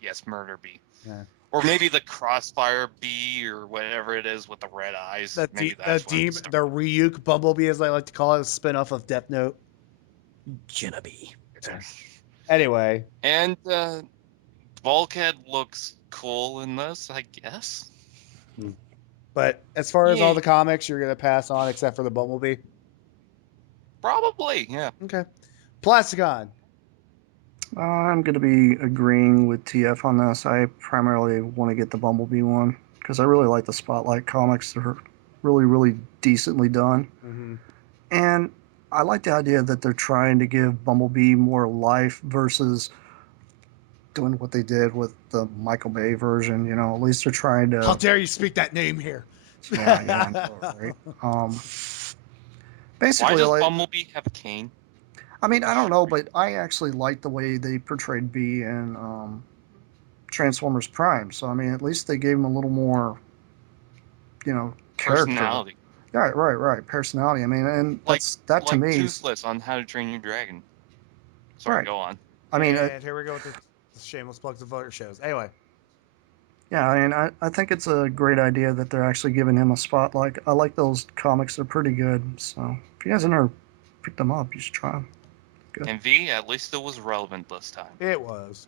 yes, Murder Bee. Yeah. Or maybe the Crossfire Bee or whatever it is with the red eyes. Maybe that's what it started. The Ryuk Bumblebee, as I like to call it, a spinoff of Death Note. Genevieve. Anyway, And Bulkhead looks cool in this, I guess. but as far as all Yeah. the comics, you're gonna pass on, except for the Bumblebee. Probably, yeah. Okay. Plasticon. I'm going to be agreeing with TF on this. I primarily want to get the Bumblebee one because I really like the Spotlight comics. They're really, really decently done. Mm-hmm. And I like the idea that they're trying to give Bumblebee more life versus doing what they did with the Michael Bay version. At least they're trying to. How dare you speak that name here? Yeah, I know, right? Why Basically, does like, Bumblebee have a cane? I mean, I don't know, but I actually like the way they portrayed Bee in Transformers Prime. So, I mean, at least they gave him a little more, character. Personality. Yeah, right. Personality. I mean, and that to like me. Toothless on How to Train Your Dragon. Sorry, Right. go on. I mean, and here we go with the shameless plugs of voter shows. Anyway. yeah, I mean, I think it's a great idea that they're actually giving him a spotlight. I like those comics; they're pretty good. So, if you guys have never picked them up, you should try them. Good. And V, at least it was relevant this time. It was.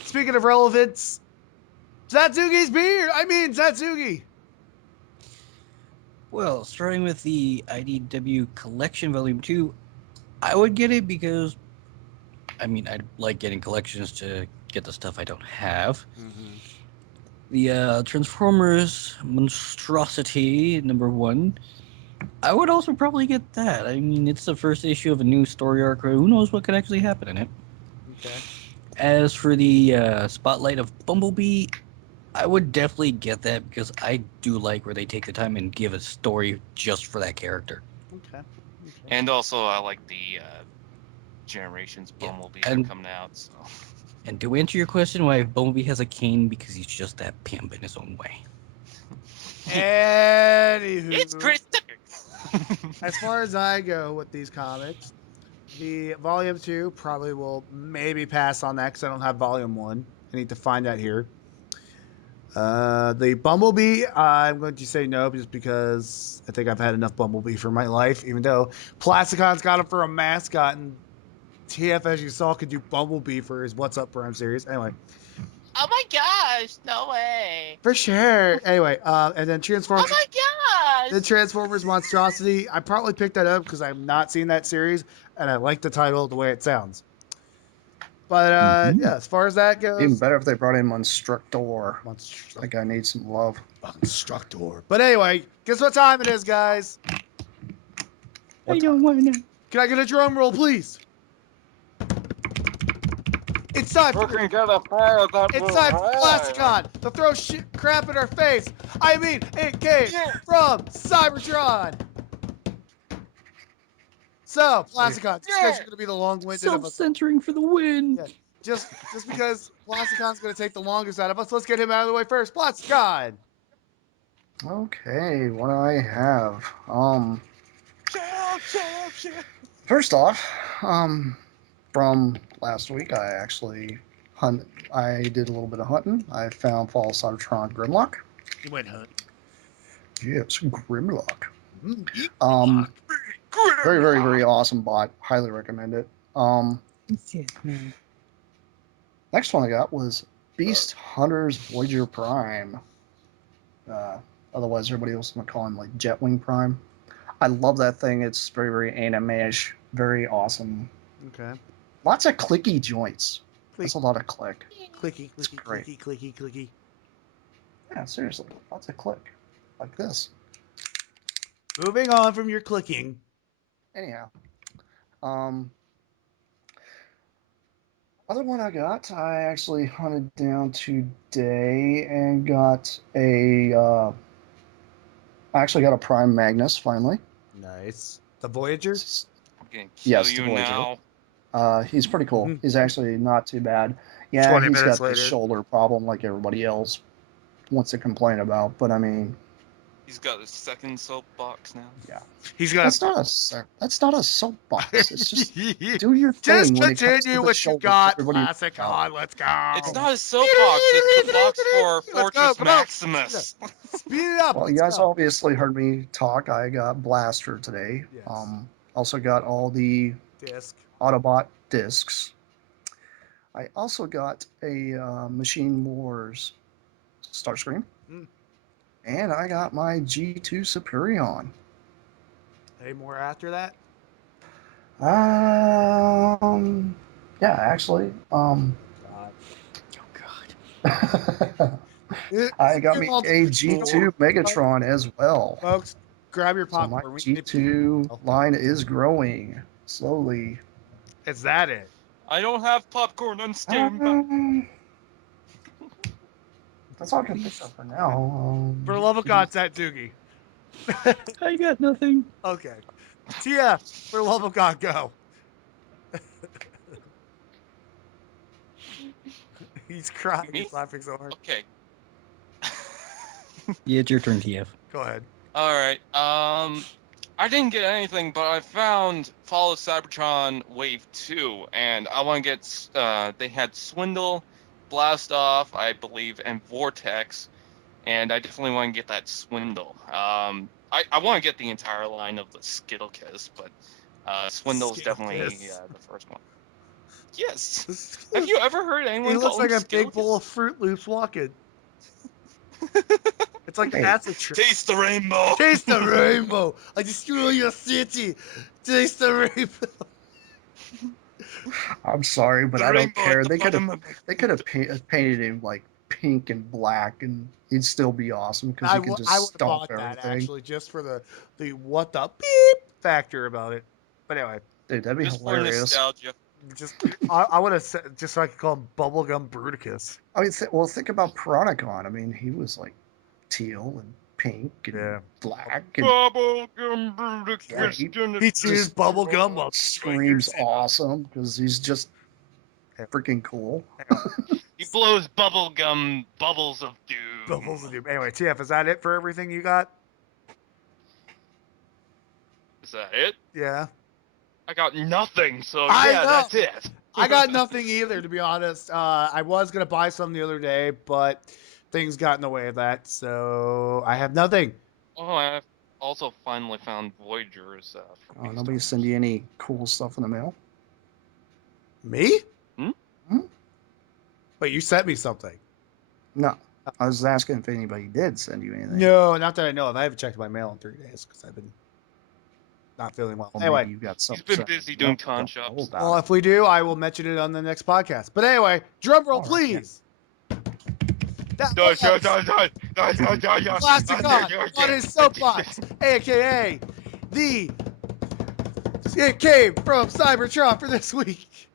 Speaking of relevance, Zatsugi's beard. Zatsugi. Well, starting with the IDW Collection Volume 2, I would get it because, I like getting collections to get the stuff I don't have. Mm-hmm. The Transformers Monstrosity #1, I would also probably get that. I mean, it's the first issue of a new story arc. Who knows what could actually happen in it? Okay. As for the Spotlight of Bumblebee, I would definitely get that because I do like where they take the time and give a story just for that character. Okay. And also, I like the Generations Yeah, Bumblebee and- coming out. So. And to answer your question, why Bumblebee has a cane, because he's just that pimp in his own way. Anywho, It's Chris Tucker! as far as I go with these comics, the Volume 2 probably will maybe pass on that because I don't have Volume 1. I need to find that here. The Bumblebee, I'm going to say no just because I think I've had enough Bumblebee for my life, even though Plasticon's got him for a mascot and TF, as you saw, could do Bumblebee for his What's Up Prime series. Anyway. Oh my gosh! No way! For sure. Anyway, and then Transformers. Oh my gosh! The Transformers Monstrosity. I probably picked that up because I've not seen that series, and I like the title, the way it sounds. But yeah, as far as that goes, Even better if they brought in Monstructor. That guy needs some love. Monstructor. But anyway, guess what time it is, guys? I don't want to. Can I get a drum roll, please? It's It's time We for can get a fire that it's will time for rise. Plasticon to throw crap in our face. I mean, it came from Cybertron. So, Plasticon, just because you're going to be the long-winded of us. Self-centering for the win. Yeah, just because Plasticon's going to take the longest out of us, let's get him out of the way first. Plasticon. Okay, what do I have? Chill. First off, from last week, I did a little bit of hunting. I found Fall Cybertron Grimlock. You went hunt. Yes, Grimlock. Mm-hmm. Very, very, very awesome bot. Highly recommend it. Next one I got was Beast Hunters Voyager Prime. Otherwise, everybody else might call him like Jetwing Prime. I love that thing. It's very, very anime-ish. Very awesome. Okay. Lots of clicky joints. Click. That's a lot of click. Clicky, It's clicky, great. clicky, clicky, clicky. Yeah, seriously. Lots of click. Like this. Moving on from your clicking. Anyhow. Other one I actually hunted down today and got I actually got a Prime Magnus finally. Nice. The Voyager? I'm gonna kill Yes, you the Voyager. now. He's pretty cool. Mhm. He's actually not too bad. Yeah, 20 he's minutes got this later. shoulder problem like everybody else wants to complain about, but I mean, He's got his second soapbox now. He's got that's not a soapbox. It's just Just do your thing when it comes to continue the what you shoulder. got. Everybody Classic on. Let's go. It's not a soapbox. It's the box for Let's go, Fortress come on. Maximus. Speed it up. Well, you Let's guys go. obviously heard me talk. I got Blaster today. Yes. Also got all the Disc. Autobot discs. I also got a Machine Wars Starscream. Mm. And I got my G2 Superion. Any more after that? Yeah, actually, Oh God. I got me a G2 Megatron as well. Folks, grab your So my popcorn. G2 line is growing slowly. Is that it? I don't have popcorn on standby. That's all I can think of for now. For the love of God, that Doogie. I got nothing. Okay. TF, for the love of God, go. He's crying. Me? He's laughing so hard. Okay. Yeah, it's your turn, TF. Go ahead. All right. I didn't get anything, but I found Fall of Cybertron Wave 2, and I want to get. They had Swindle, Blast Off, I believe, and Vortex, and I definitely want to get that Swindle. I want to get the entire line of the Skittlekiss, but Swindle is definitely Skittlekiss. the first one. Yes. Have you ever heard anyone He looks call like him a big Skittlekiss? bowl of Fruit Loops walking. It's like Hey. acid trip. Taste the rainbow. Taste the rainbow. I destroy your city. Taste the rainbow. I'm sorry, but The I don't rainbow at care. the They could bottom have of my they could have painted him like pink and black, and he'd still be awesome because I you could would just have stomp bought that everything. actually just for the what the beep factor about it. But anyway, Dude, that'd be Just for hilarious. nostalgia. just I would have said just so I could call him Bubblegum Bruticus. I mean, think about Piranacon. I mean, he was like teal and pink and Yeah. black and Bubblegum Bruticus. He He chews bubblegum while screams awesome because he's just freaking cool. He blows bubblegum bubbles of doom. Bubbles of doom. Anyway, TF, is that it for everything you got? Is that it? Yeah. I got nothing, so I yeah, know. that's it. I got nothing either, to be honest. I was gonna buy some the other day, but things got in the way of that, so I have nothing. Oh, I also finally found Voyagers. Oh, nobody send you any cool stuff in the mail? Me? Hmm? But you sent me something. No. I was asking if anybody did send you anything. No, not that I know of. I haven't checked my mail in 3 days because I've been not feeling well. Well, Anyway, maybe you got He's something. been sent. busy doing Don't con know shops. about well, it. if we do, I will mention it on the next podcast. But anyway, drum roll, All right, please. That Die, was die, die, die, die, die, die, die. Plasticon on his soapbox, aka it came from Cybertron for this week.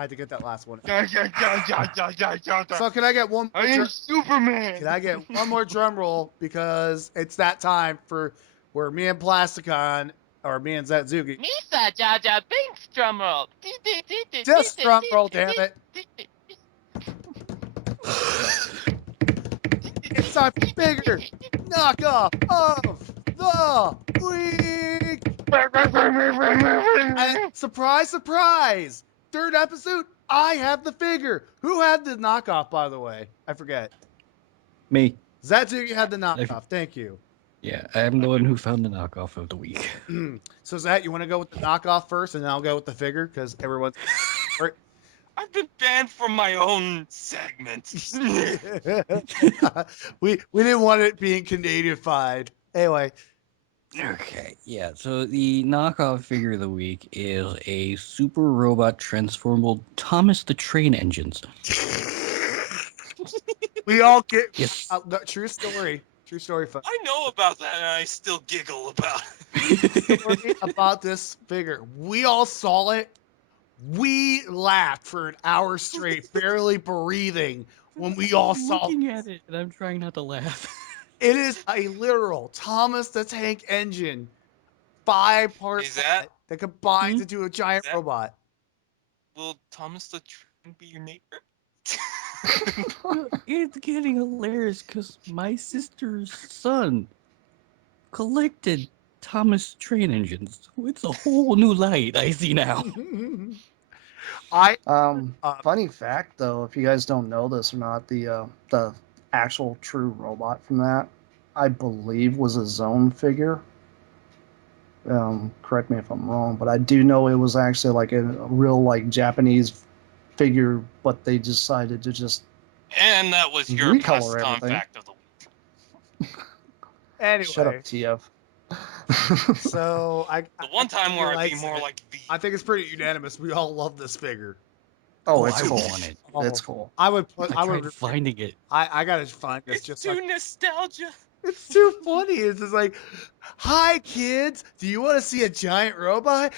I had to get that last one. Ja, ja, ja, ja, ja, ja, ja, ja. So can I get one I more? am Superman. Can I get one more drum roll because it's that time for where me and Plasticon or me and Zatsugi. Misa Jar Jar Binks drum roll. Just drum roll, damn it! It's our bigger knockoff of the week. And surprise, surprise! Third episode, I have the figure. Who had the knockoff, by the way? I forget. Me. Zatsugi had the knockoff. Thank you. Yeah, I'm the one who found the knockoff of the week. So Zat, you want to go with the knockoff first, and then I'll go with the figure because everyone's. I've been banned from my own segment. we didn't want it being Canadianified. Anyway, Okay, yeah, so the knockoff figure of the week is a super robot transformable Thomas the Train Engines. we all get Yes. true story. True story, folks. I know about that, and I still giggle about it. Story about this figure. We all saw it. We laughed for an hour straight, barely breathing when we all I'm saw looking at it, and I'm trying not to laugh. it. Is a literal Thomas the Tank Engine, 5-part Is that- that combines Hmm? into a giant that- robot. Will Thomas the Train be your neighbor? It's getting hilarious because my sister's son collected Thomas Train Engines. It's a whole new light I see now. Funny fact though, if you guys don't know this or not, the actual true robot from that, I believe, was a Zone figure. Correct me if I'm wrong, but I do know it was actually like a real like Japanese figure, but they decided to just And that was your Recolor Plasticon everything. fact of the week. Anyway, shut up, TF. so The one time where I'd be likes more it. like V. I think it's pretty unanimous. We all love this figure. Oh, it's I cool. want it. It's cool. I would put. I I would. tried finding it. I gotta find this. It's Just too like, nostalgia. it's too funny. It's just like, hi kids, do you want to see a giant robot?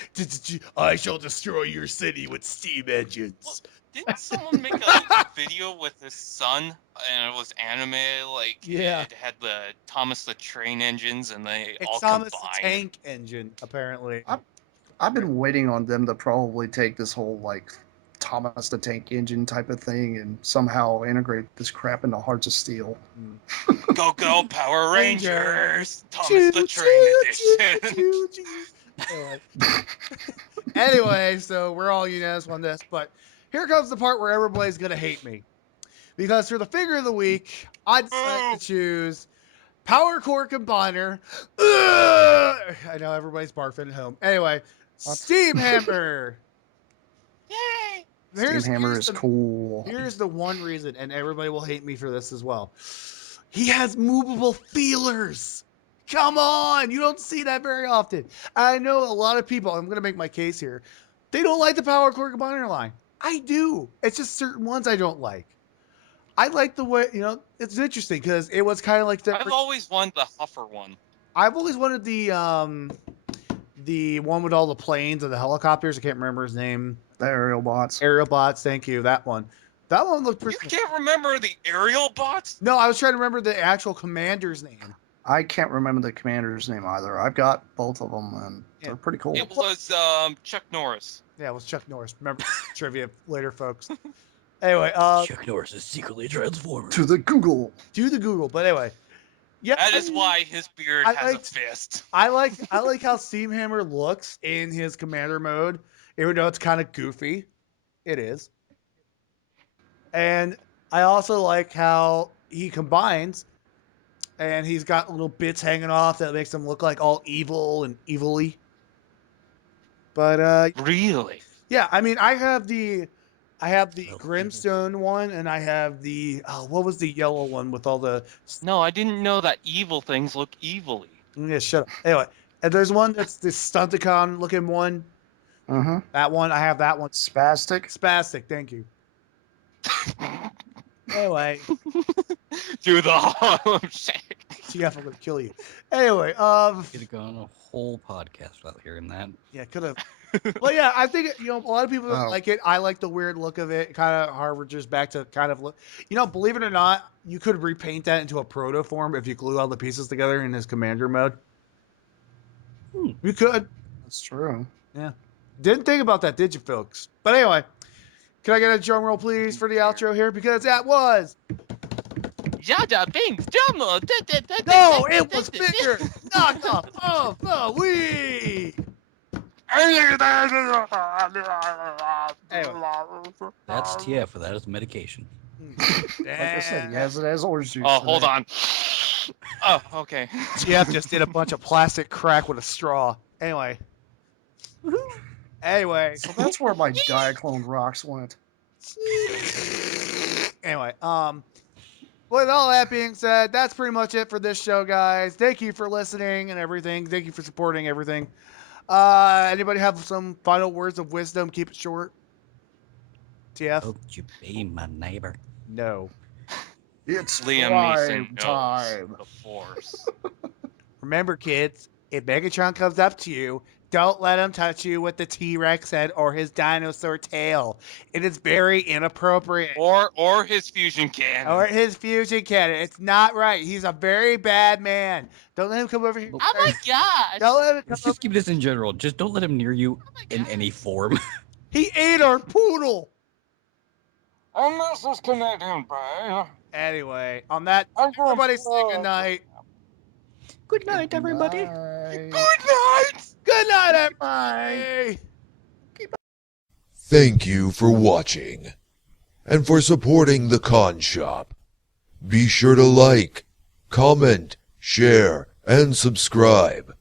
I shall destroy your city with steam engines. Didn't someone make a video with his son, and it was anime? Like, Yeah. it had the Thomas the Train Engines, and they all It's Thomas the combined. Tank Engine, apparently. I've been waiting on them to probably take this whole like Thomas the Tank Engine type of thing and somehow integrate this crap into Hearts of Steel. Go go Power Rangers! Thomas the Choo, Train Edition. choo, choo. Anyway, so we're all unanimous on this, but here comes the part where everybody's gonna hate me. Because for the figure of the week, I decided to choose Power Core Combiner. I know everybody's barfing at home. Anyway, Steam Hammer. Yay! Steam Hammer is the, cool. Here's the one reason, and everybody will hate me for this as well. He has movable feelers. Come on, you don't see that very often. I know a lot of people, I'm going to make my case here, they don't like the Power Core Combiner line. I do. It's just certain ones I don't like. I like the way, it's interesting because it was kind of like I've always wanted the Huffer one. I've always wanted the one with all the planes and the helicopters. I can't remember his name. The aerial bots. Aerial bots, thank you. That one. That one looked pretty. You can't remember the aerial bots? No, I was trying to remember the actual commander's name. I can't remember the commander's name either. I've got both of them, and they're pretty cool. It was Chuck Norris. Yeah, it was Chuck Norris. Remember trivia later, folks. Anyway, Chuck Norris is secretly a transformer. To the Google. do the Google. But anyway, yeah, That is why his beard I has liked- a fist. I like how Steam Hammer looks in his commander mode, even though it's kind of goofy. It is. And I also like how he combines, and he's got little bits hanging off that makes him look like all evil and evilly. But Really? yeah, I mean, I have the Grimstone one, and I have the what was the yellow one with all the No, I didn't know that evil things look evilly. yeah, shut up. Anyway, and there's one that's the Stunticon looking one. Uh-huh. That one, I have that one. Spastic. Spastic, thank you. Anyway, Do the Harlem Shake. TF, I'm gonna kill you. Anyway, Could have gone a whole podcast without hearing that. yeah, could have. Well, yeah, I think a lot of people don't Oh. like it. I like the weird look of it. Kind of harvesters back to kind of look. Believe it or not, you could repaint that into a proto form if you glue all the pieces together in his commander mode. You could. That's true. Didn't think about that, did you, folks? But anyway, can I get a drum roll, please, for the outro here? Because that was. Jar Jar Binks, drum roll. No, it was Finger Knockoff of the Week. That's TF. That is medication. Like I said, he has it as orange juice. Oh, hold today. on. Oh, okay. Jeff just did a bunch of plastic crack with a straw. Anyway. So that's where my Diaclone rocks went. Anyway, with all that being said, that's pretty much it for this show, guys. Thank you for listening and everything. Thank you for supporting everything. Anybody have some final words of wisdom? Keep it short. TF? Hope you be my neighbor. No. It's Liam prime Neeson time. knows the Force. Remember, kids, if Megatron comes up to you, don't let him touch you with the T-Rex head or his dinosaur tail. It is very inappropriate. Or his fusion cannon. Or his fusion cannon. It's not right. He's a very bad man. Don't let him come over here. Oh my gosh. Don't let him come Let's over. just keep this in general. Just don't let him near you in any form. He ate our poodle. And this is Canadian Bay. Anyway, on that, everybody say good night. Good night, everybody. Bye. Good night! Good night, everybody. Thank you for watching and for supporting the Con Shop. Be sure to like, comment, share, and subscribe.